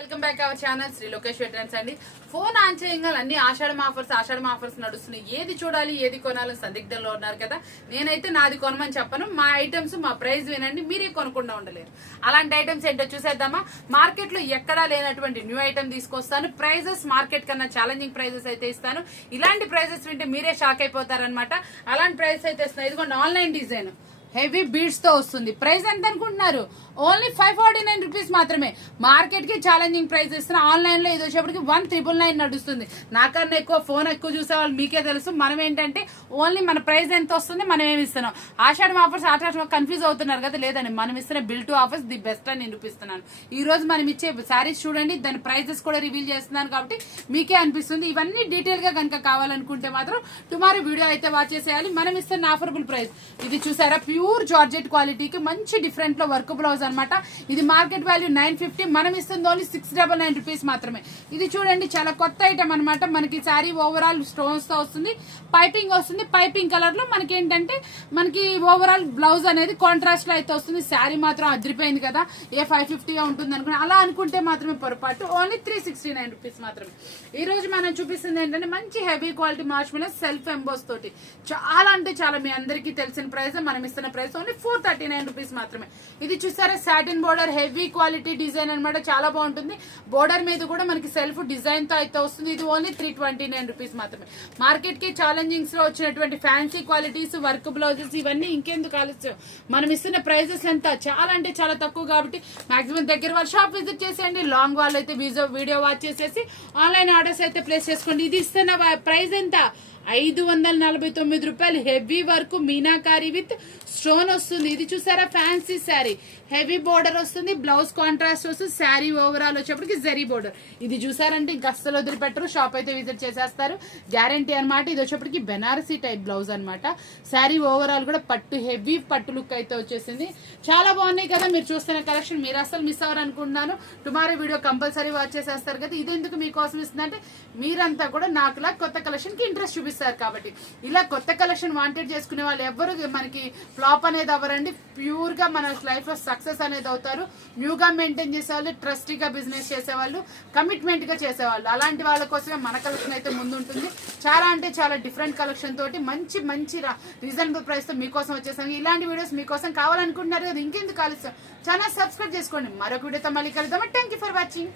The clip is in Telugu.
Welcome back our channel Shri Lokesh veterans అండి. ఫోన్ ఆన్ చేయగానే అన్ని ఆషాఢం ఆఫర్స్ నడుస్తున్నాయి. ఏది చూడాలి ఏది కొనాలని సందిగ్ధంలో ఉన్నారు కదా. నేనైతే నాది కొనమని చెప్పను. మా ఐటమ్స్ మా ప్రైస్ వినండి, మీరే కొనకుండా ఉండలేరు. అలాంటి ఐటమ్స్ ఏంటో చూసేద్దామా. మార్కెట్ లో ఎక్కడా లేనటువంటి న్యూ ఐటమ్ తీసుకొస్తాను. ప్రైజెస్ మార్కెట్ కన్నా ఛాలెంజింగ్ ప్రైజెస్ అయితే ఇస్తాను. ఇలాంటి ప్రైజెస్ వింటే మీరే షాక్ అయిపోతారనమాట. అలాంటి ప్రైజెస్ అయితే ఇస్తాను. ఇదిగోండి ఆన్లైన్ డిజైన్ హెవీ బీడ్స్ తో వస్తుంది. ప్రైస్ ఎంత అనుకుంటున్నారు? ఓన్లీ 549 రూపీస్ మాత్రమే. మార్కెట్ కి ఛాలెంజింగ్ ప్రైస్ ఇస్తున్నా. ఆన్లైన్ లో ఇది వచ్చేప్పటికి 1999 నడుస్తుంది. నాకన్నా ఎక్కువ ఫోన్ ఎక్కువ చూసే వాళ్ళు మీకే తెలుసు. మనం ఏంటంటే ఓన్లీ మన ప్రైస్ ఎంత వస్తుంది మనం ఏమి ఇస్తున్నాం. ఆషాఢం ఆఫర్స్ కన్ఫ్యూజ్ అవుతున్నారు కదా. లేదండి, మనం ఇస్తున్న bill to offers the best అని నేను చూపిస్తున్నాను. ఈ రోజు మనం ఇచ్చే శారీస్ చూడండి, దాని ప్రైజెస్ కూడా రివీల్ చేస్తున్నాను కాబట్టి మీకే అనిపిస్తుంది. ఇవన్నీ డీటెయిల్ గా కనుక కావాలనుకుంటే మాత్రం టుమారో వీడియో అయితే వాచ్ చేసేయాలి. మనం ఇస్తున్న ఆఫరబుల్ ప్రైస్ ఇది చూసారా, ప్యూర్ జార్జెట్ క్వాలిటీకి మంచి డిఫరెంట్ లో వర్క్ బ్లౌజ్ అనమాట. ఇది మార్కెట్ వాల్యూ 950, మనం ఇస్తుంది ఓన్లీ 699 రూపీస్ మాత్రమే. ఇది చూడండి చాలా కొత్త ఐటమ్ అనమాట. మనకి శారీ ఓవరాల్ స్టోన్స్ తో వస్తుంది, పైపింగ్ వస్తుంది. పైపింగ్ కలర్ లో మనకి ఏంటంటే మనకి ఓవరాల్ బ్లౌజ్ అనేది కాంట్రాస్ట్ లో అయితే వస్తుంది. శారీ మాత్రం అదిరిపోయింది కదా. ఏ 550 గా ఉంటుంది అనుకుని అలా అనుకుంటే మాత్రమే పొరపాటు. ఓన్లీ 369 రూపీస్ మాత్రమే. ఈ రోజు మనం చూపిస్తుంది ఏంటంటే మంచి heavy quality marshmallow self emboss తోటి చాలా అంటే చాలా మీ అందరికీ తెలిసిన ప్రైస్. మనం ఇస్తున్న ప్రైస్ ఓన్లీ 439 రూపీస్ మాత్రమే. ఇది చూసారా satin border heavy quality design అనమాట. చాలా బాగుంటుంది. బోర్డర్ మీద కూడా మనకి సెల్ఫ్ డిజైన్ తో అయితే వస్తుంది. ఇది ఓన్లీ 329 రూపీస్ మాత్రమే. మార్కెట్ కి ఛాలెంజింగ్స్ లో వచ్చినటువంటి ఫ్యాన్సీ క్వాలిటీస్ వర్క్ బ్లౌజెస్ ఇవన్నీ ఇంకెందుకు ఆలస్యం. మనం ఇస్తున్న ప్రైజెస్ ఎంత చాలా అంటే చాలా తక్కువ కాబట్టి మాక్సిమం దగ్గర వాళ్ళు షాప్ విజిట్ చేసేయండి. లాంగ్ వాళ్ళు అయితే వీడియో వాచ్ చేసేసి ఆన్లైన్ ఆర్డర్స్ అయితే ప్లేస్ చేసుకోండి. ఇది ఇస్తున్న ప్రైస్ ఎంత? 549 రూపాయలు. Heavy work meenakari with stone వస్తుంది. ఇది చూసారా ఫ్యాన్సీ శారీ, హెవీ బోర్డర్ వస్తుంది, బ్లౌజ్ కాంట్రాస్ట్ వస్తుంది. శారీ ఓవరాల్ వచ్చేప్పటికి జరీ బోర్డర్. ఇది చూసారంటే ఇంకా అస్సలు వదిలిపెట్టరు. షాప్ అయితే విజిట్ చేసేస్తారు, గ్యారంటీ అనమాట. ఇది వచ్చేప్పటికి బెనారసీ టైప్ బ్లౌజ్ అనమాట. శారీ ఓవరాల్ కూడా పట్టు హెవీ పట్టు లుక్ అయితే వచ్చేసింది. చాలా బాగున్నాయి కదా. మీరు చూస్తున్న కలెక్షన్ మీరు అసలు మిస్ అవ్వరు అనుకుంటున్నాను. టుమారో వీడియో కంపల్సరీ వాచ్ చేసేస్తారు కదా. ఇది ఎందుకు మీకోసం ఇస్తుందంటే మీరంతా కూడా నాకులా కొత్త కలెక్షన్ కి ఇంట్రెస్ట్ చూపిస్తారు కాబట్టి. ఇలా కొత్త కలెక్షన్ వాంటెడ్ చేసుకునే వాళ్ళు ఎవరు మనకి ఫ్లాప్ అనేది అవ్వరండి. ప్యూర్ గా మన లైఫ్ లో సక్సెస్ అనేది అవుతారు. న్యూగా మెయింటైన్ చేసేవాళ్ళు, ట్రస్టీగా బిజినెస్ చేసేవాళ్ళు, కమిట్మెంట్ గా చేసేవాళ్ళు. అలాంటి వాళ్ళ కోసమే మన కలెక్షన్ అయితే ముందు ఉంటుంది. చాలా అంటే చాలా డిఫరెంట్ కలెక్షన్ తోటి మంచి మంచి రీజనబుల్ ప్రైస్ తో మీకోసం వచ్చేసాను. ఇలాంటి వీడియోస్ మీకోసం కావాలనుకుంటున్నారు కదా, ఇంకెందుకు ఆలస్యం. ఛానల్ సబ్స్క్రైబ్ చేసుకోండి. మరొక వీడియోతో మళ్ళీ కలుద్దాం. Thank you for watching.